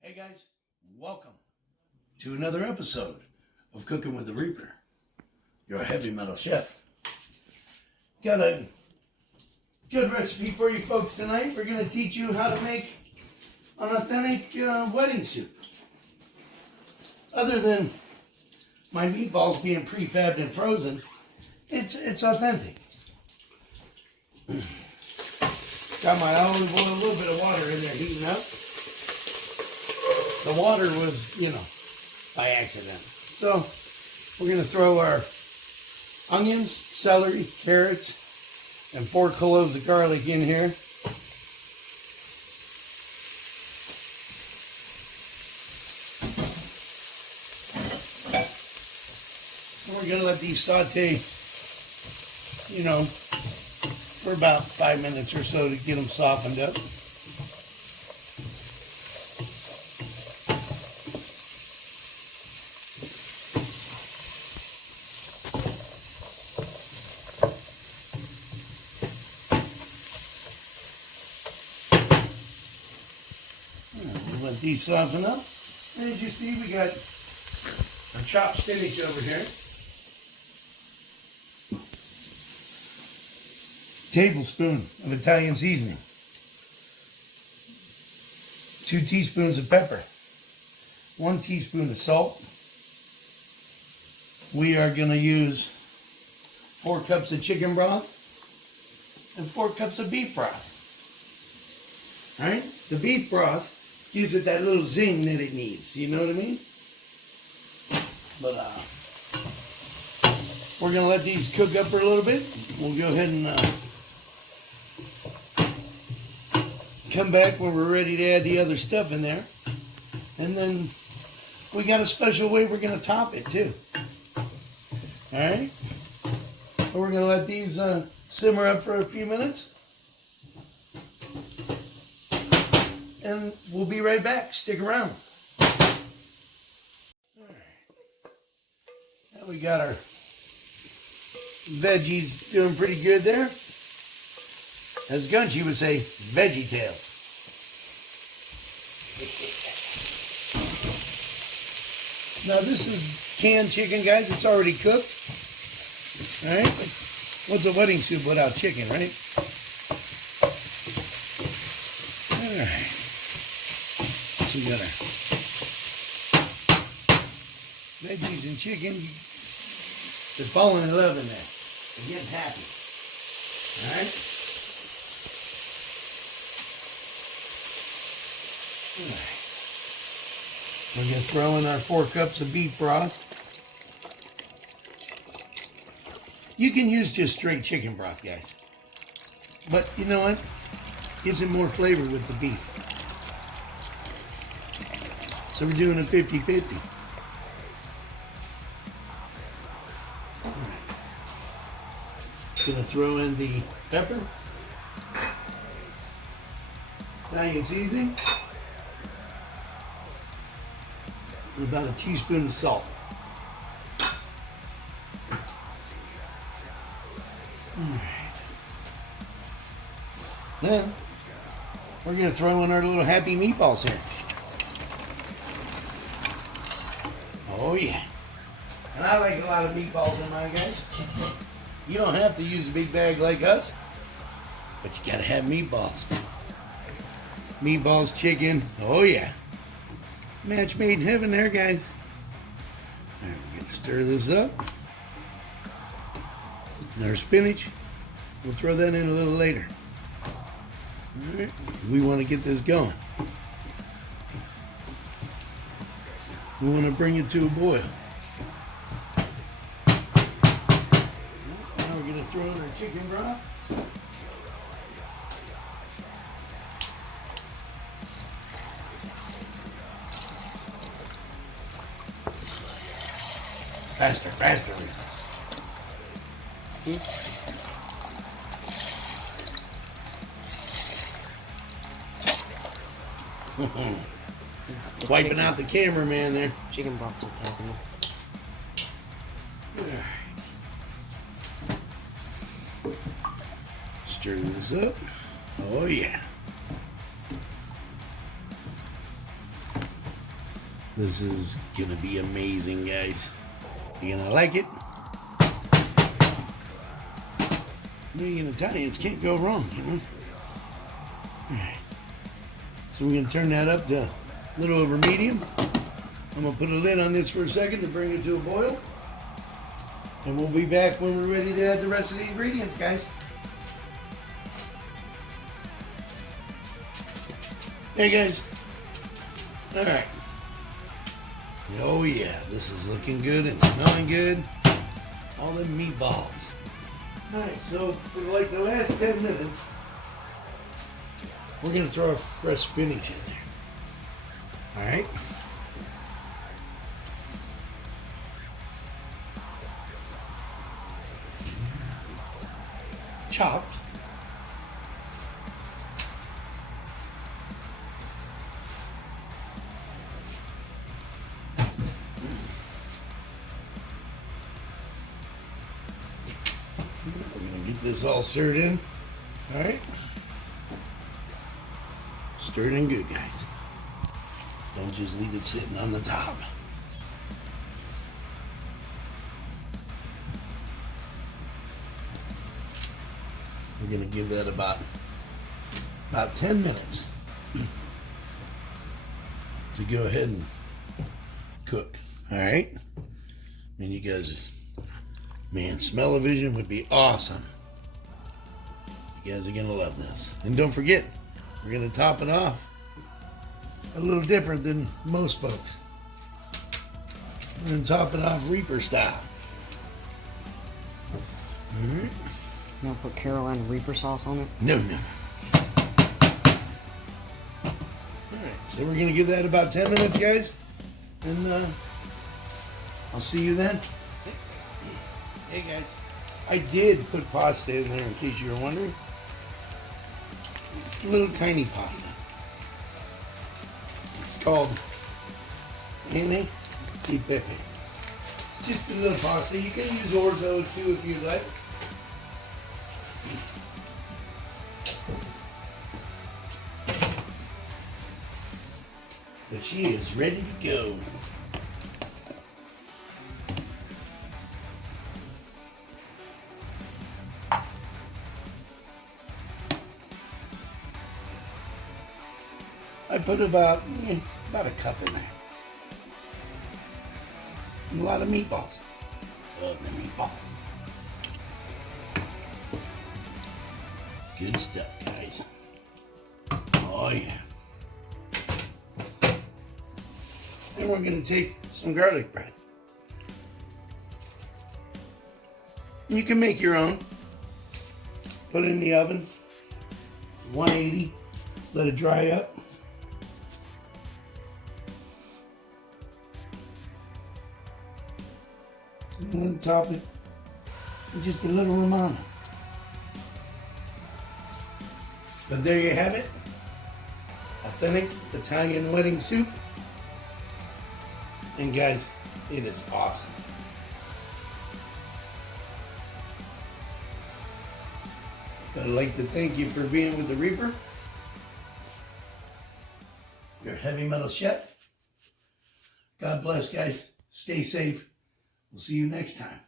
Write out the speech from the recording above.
Hey guys, welcome to another episode of Cooking with the Reaper, your heavy metal chef. Got a good recipe for you folks tonight. We're going to teach you how to make an authentic wedding soup. Other than my meatballs being prefabbed and frozen, it's authentic. Got my olive oil, a little bit of water in there heating up. The water was, by accident. So we're going to throw our onions, celery, carrots, and 4 cloves of garlic in here. We're going to let these saute, for about 5 minutes or so to get them softened up. Let these soften up. And as you see, we got our chopped spinach over here. Tablespoon of Italian seasoning. 2 teaspoons of pepper. 1 teaspoon of salt. We are going to use 4 cups of chicken broth and 4 cups of beef broth. Alright? The beef broth gives it that little zing that it needs. You know what I mean? But we're going to let these cook up for a little bit. We'll go ahead and come back when we're ready to add the other stuff in there. And then we got a special way we're going to top it too. Alright? We're going to let these simmer up for a few minutes. And we'll be right back. Stick around. Now we got our veggies doing pretty good there. As Gunchy would say, veggie tails. Now this is canned chicken, guys. It's already cooked. Alright? What's a wedding soup without chicken, right? Alright. So we got our veggies and chicken. They're falling in love in there. They're getting happy. Alright? We're going to throw in our 4 cups of beef broth. You can use just straight chicken broth, guys. But you know what? Gives it more flavor with the beef. So we're doing a 50-50. Gonna throw in the pepper, Italian seasoning, and about a teaspoon of salt. Then we're gonna throw in our little happy meatballs here. Oh yeah. And I like a lot of meatballs in mine, guys. You don't have to use a big bag like us, but you gotta have meatballs. Meatballs, chicken, oh yeah. Match made in heaven there, guys. All right, we're gonna stir this up. And our spinach, we'll throw that in a little later. All right, we wanna get this going. We wanna bring it to a boil. We're going to throw in our chicken broth. Faster, faster. Wiping out the cameraman there. Chicken broth's attacking me. Stir this up. Oh yeah. This is gonna be amazing, guys. You're gonna like it. Me and Italians can't go wrong, you know? Alright. So we're gonna turn that up to a little over medium. I'm gonna put a lid on this for a second to bring it to a boil. And we'll be back when we're ready to add the rest of the ingredients, guys. Hey guys. Alright. Oh yeah, this is looking good and smelling good. All the meatballs. Alright, so for like the last 10 minutes, we're going to throw a fresh spinach in there. Alright? Chopped. We're going to get this all stirred in. Alright? Stir it in good, guys. Don't just leave it sitting on the top. We're going to give that about 10 minutes to go ahead and cook. Alright? And you guys just, man, smell-o-vision would be awesome. You guys are going to love this. And don't forget, we're going to top it off a little different than most folks. We're going to top it off Reaper style. Alright. You want to put Carolina Reaper sauce on it? No. Alright, so we're going to give that about 10 minutes, guys. And I'll see you then. Hey, guys. I did put pasta in there in case you were wondering. It's a little tiny pasta. It's called ante pepe. It's just a little pasta. You can use orzo too if you'd like. But she is ready to go. I put about a cup in there. And a lot of meatballs. Love the meatballs. Good stuff, guys. Oh yeah. And we're going to take some garlic bread. You can make your own. Put it in the oven, 180, let it dry up. And then top it with just a little Romano. But there you have it. Authentic Italian wedding soup. And guys, it is awesome. I'd like to thank you for being with the Reaper, your heavy metal chef. God bless, guys. Stay safe. We'll see you next time.